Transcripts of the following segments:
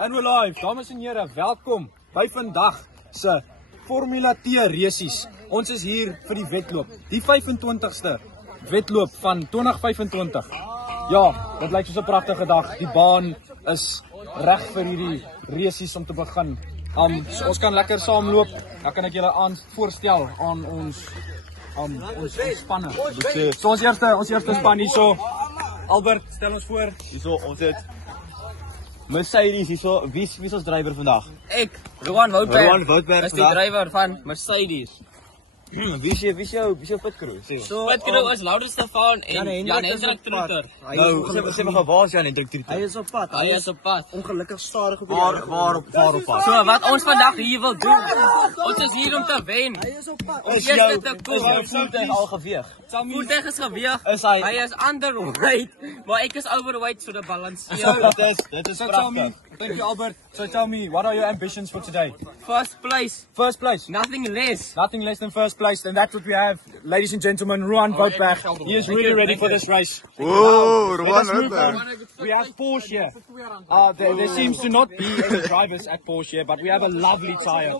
And we're live, dames en here, welkom by vandag se Formula T races. Ons is hier vir die wedloop, die 25ste wedloop van 2025. Ja, dit lyk soos 'n pragtige dag. Die baan is reg vir hierdie races om te begin. So ons kan lekker saamloop. Dan kan ek julle voorstel aan ons spanne. So ons eerste span hierso. Albert, stel ons voor. Hierso, ons het Mercedes hierso. Wie is ons drywer vandag? Ek, Rowan Woutberg. Rowan Woutberg is die drywer van Mercedes. Wie is jou pitcrew? Pitcrew is Laurens Stefan en Jan Hendrik Troeter. Nou, sê maar waar is Jan Hendrik Troeter? Hy is op pad. Hy is op pad. Ongelukkig stadig op die Waar op pad? So wat ons vandag hier wil doen, ons is hier om te wen. Hy is op pad. Ons eerste te kom. Voertuig al geweeg? Voertuig is geweeg. Is hy? Hy is underweight, maar ek is overweight, so dit balanseer. Dit is So tell me, pragtig. thank you Albert. So tell me, what are your ambitions for today? First place, First place. nothing less. Nothing less than first place, and that's what we have, ladies and gentlemen. Rowan Woutberg. He is really ready for this race. Whoa, Let us move on. We have Porsche here. There seems to not be any drivers at Porsche here, but we have a lovely tyre.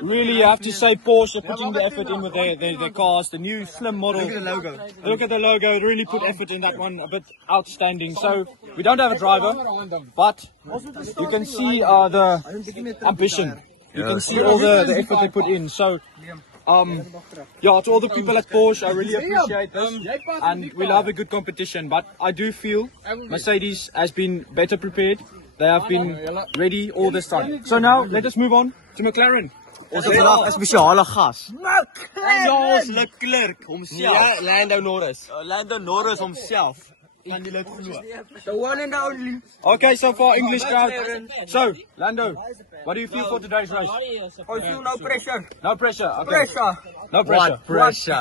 Really, you have to say Porsche putting the effort in with their cars, the new slim model. Look at the logo. Look at the logo, really put effort in that one, a bit outstanding. So, we don't have a driver, but you can see the ambition. You can see all the effort they put in. So, yeah, to all the people at Porsche, I really appreciate this, and we'll have a good competition. But I do feel Mercedes has been better prepared. They have been ready all this time. So now, let us move on to McLaren. Ons het vandag 'n spesiale gas. Ja, ons Leclerc homself. Ja, Lando Norris. Lando Norris homself. Kan jy dit glo? The one and only. Okay, so far English crowd. So, Lando, what do you feel for today's race? I feel no pressure. No pressure. Okay. Pressure. No pressure. Pressure.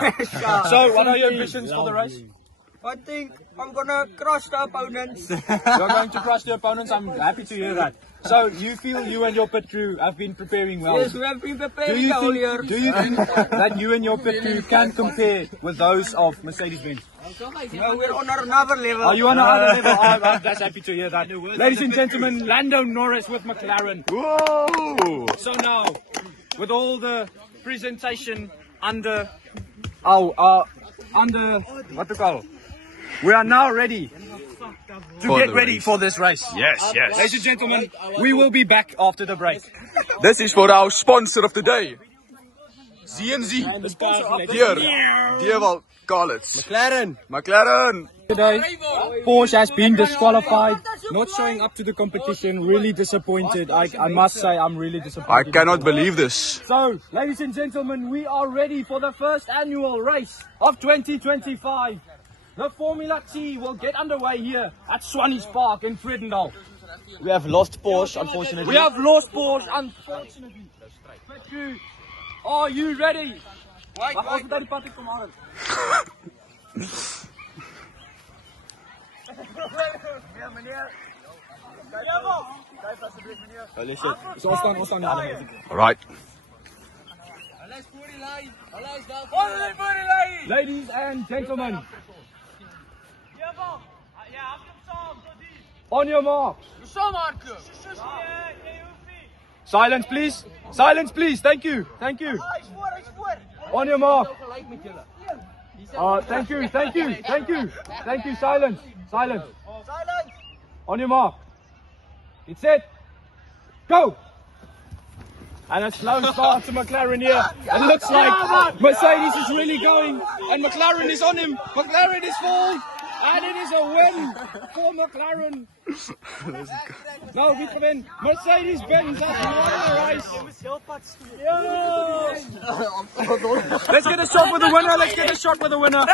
So, what are your ambitions for the race? I think I'm gonna crush the opponents. You're going to crush the opponents. I'm happy to hear that. So, you feel you and your pit crew have been preparing well? Yes, we have been Do preparing you all year. think that you and your pit crew can compare with those of Mercedes-Benz? No, we're on another level. Are you on another level? I'm just happy to hear that. Ladies and gentlemen, Lando Norris with McLaren. Whoa! So now, with all the presentation under what to call, we are now ready to For get the ready race. for this race. Yes, yes. Ladies and gentlemen, we will be back after the break. This is for our sponsor of the day. ZNZ. Deerwald College. McLaren. Today, Porsche has been disqualified, not showing up to the competition. Really disappointed. I must say, I'm really I disappointed. cannot believe this. So, ladies and gentlemen, we are ready for the first annual race of 2025. The Formula T will get underway here at Swannies Park in Vredendal. We have lost Porsche, unfortunately. We have lost Porsche, unfortunately. Are you ready? Alright. Ladies and gentlemen, on your marks. Silence, please. Silence, please. Thank you. Thank you. On your mark. Thank you. Thank you. Thank you. Thank you. Silence. Silence. On your mark. It's it. Go. And a slow start to McLaren here. It looks like Mercedes is really going. And McLaren is on him. McLaren is full. And it is a win for McLaren. No, we win. Mercedes-Benz has won the race. Let's get a shot with the winner. Let's get a shot with the winner.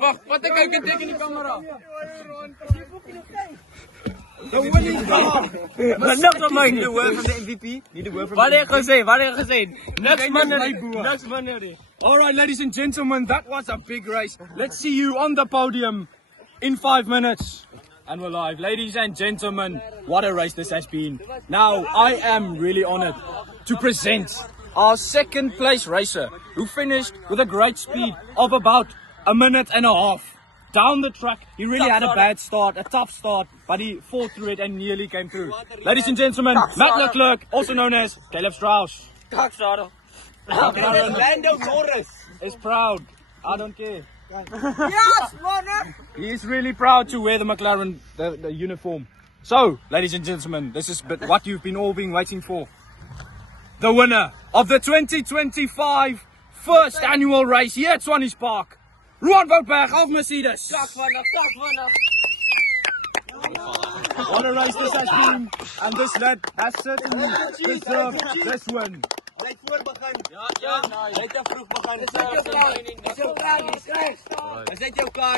Wacht, wat ek kyk in die kamera. The winning car. Niks van my, nie die hoor van die MVP, nie die hoor van Wat het jy gesê? Niks mannerie. All right, ladies and gentlemen, that was a big race. Let's see you on the podium in 5 minutes. And we're live. Ladies and gentlemen, what a race this has been. Now, I am really honored to present our second place racer who finished with a great speed of about a minute and a half. down the track. He really had a bad start, a tough start, but he fought through it and nearly came through. Ladies and gentlemen, Matt Leclerc, also known as Caleb Strauss. Lando Norris Is proud. I don't care. Yes, man. He is really proud to wear the McLaren the uniform. So, ladies and gentlemen, this is what you've all been waiting for. The winner of the 2025 first annual race here at Swannies Park, Roan Woutberg of Mercedes. What a race this has been, and this lad has certainly deserved this win. Hy het voor begin. Ja, hy het te vroeg begin. Is dit jou klaar? Is dit jou klaar?